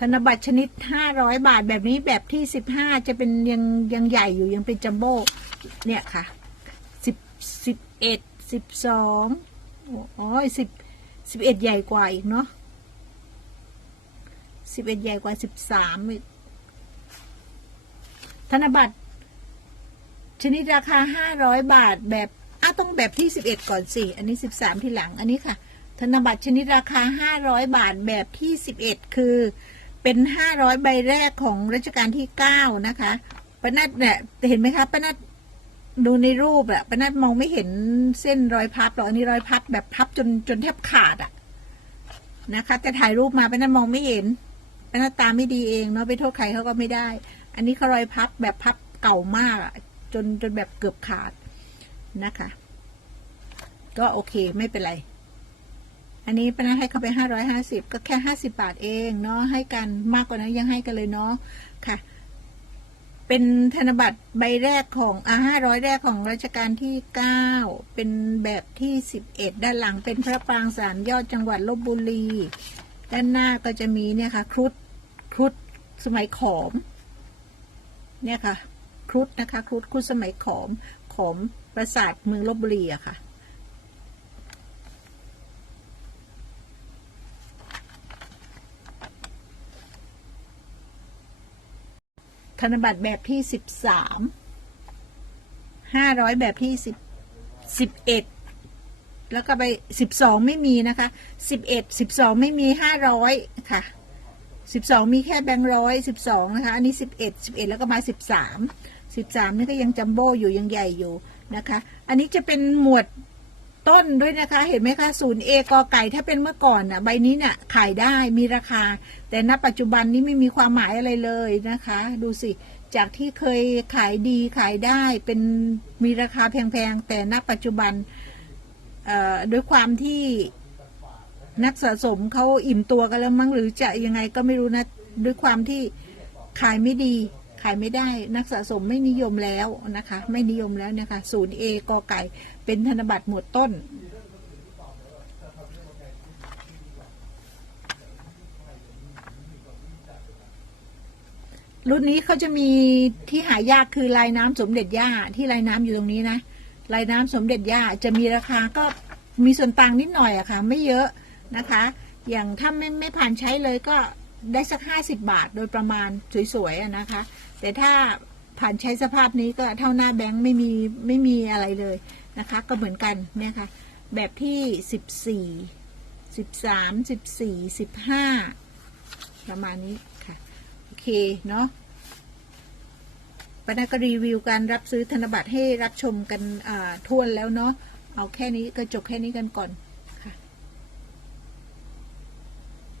ธนบัตรชนิดห้าร้อยบาทแบบนี้แบบที่สิบห้าจะเป็นยังยังใหญ่อยู่ยังเป็นจัมโบ้เนี่ยค่ะสิบสิบเอ็ดสิบสองอ๋อสิบสิบเอ็ดใหญ่กว่าอีกเนาะสิบเอ็ดใหญ่กว่าสิบสามอีกธนบัตรชนิดราคาห้าร้อยบาทแบบอะต้องแบบที่สิบเอ็ดก่อนสิอันนี้สิบสามที่หลังอันนี้ค่ะ ธนบัตรชนิดราคาห้าร้อยบาทแบบที่สิบเอ็ดคือ เป็นห้าร้อยใบแรกของรัชกาลที่เก้านะคะป้านัดเนี่ยเห็นไหมคะป้านัดดูในรูปอะป้านัดมองไม่เห็นเส้นรอยพับหรอกอันนี้รอยพับแบบพับจนจนแทบขาดอะนะคะแต่ถ่ายรูปมาป้านัดมองไม่เห็นป้านัดตาไม่ดีเองเนาะไปโทษใครเขาก็ไม่ได้ อันนี้เขารอยพับแบบพับเก่ามากอะจนจนแบบเกือบขาดนะคะ ก็โอเคไม่เป็นไร อันนี้ป้านัดให้เขาไปห้าร้อยห้าสิบก็แค่ห้าสิบาทเองเนาะให้กันมากกว่านั้นยังให้กันเลยเนาะค่ะ เป็นธนบัตรใบแรกของอ่าห้าร้อยแรกของรัชกาลที่เก้าเป็นแบบที่สิบเอ็ดด้านหลังเป็นพระปรางสารยอดจังหวัดลบบุรี ด้านหน้าก็จะมีเนี่ยค่ะครุฑครุฑสมัยขอม เนี่ยค่ะครุฑนะคะครุฑครุฑสมัยขอมขอมปราสาทเมืองลบบุรีอะค่ะ ธนบัตรแบบที่สิบสามห้าร้อยแบบที่สิบสิบเอ็ดแล้วก็ไปสิบสองไม่มีนะคะสิบเอ็ดสิบสองไม่มีห้าร้อยค่ะสิบสองมีแค่แบงค์ร้อยสิบสองนะคะ อันนี้สิบเอ็ดสิบเอ็ดแล้วก็มาสิบสามสิบสามนี่ก็ยังจัมโบ้อยู่ยังใหญ่อยู่นะคะ อันนี้จะเป็นหมวด ต้นด้วยนะคะ เห็นไหมคะศูนย์เอกอไก่ถ้าเป็นเมื่อก่อนน่ะใบนี้เนี่ยขายได้มีราคา แต่ณปัจจุบันนี้ไม่มีความหมายอะไรเลยนะคะ ดูสิ จากที่เคยขายดีขายได้เป็นมีราคาแพงๆ แต่ณปัจจุบันด้วยความที่นักสะสมเขาอิ่มตัวกันแล้วมั้งหรือจะยังไงก็ไม่รู้นะ ด้วยความที่ขายไม่ดี ขายไม่ได้นักสะสมไม่นิยมแล้วนะคะ ไม่นิยมแล้วนะคะศูนย์เอกอไก่เป็นธนบัตรหมวดต้นรุ่นนี้เขาจะมีที่หายากคือลายน้ำสมเด็จย่าที่ลายน้ำอยู่ตรงนี้นะลายน้ำสมเด็จย่าจะมีราคาก็มีส่วนต่างนิดหน่อยอะค่ะ ไม่เยอะนะคะ อย่างถ้าไม่ไม่ผ่านใช้เลยก็ ได้สักห้าสิบบาทโดยประมาณสวยๆนะคะ แต่ถ้าผ่านใช้สภาพนี้ก็เท่าหน้าแบงค์ไม่มีไม่มีอะไรเลยนะคะ ก็เหมือนกันเนี่ยค่ะ แบบที่สิบสี่สิบสามสิบสี่สิบห้าประมาณนี้ค่ะ โอเค เนาะปนัก็รีวิวการรับซื้อธนบัตรให้รับชมกันทั่วนแล้วเนาะเอาแค่นี้ก็จบแค่นี้กันก่อน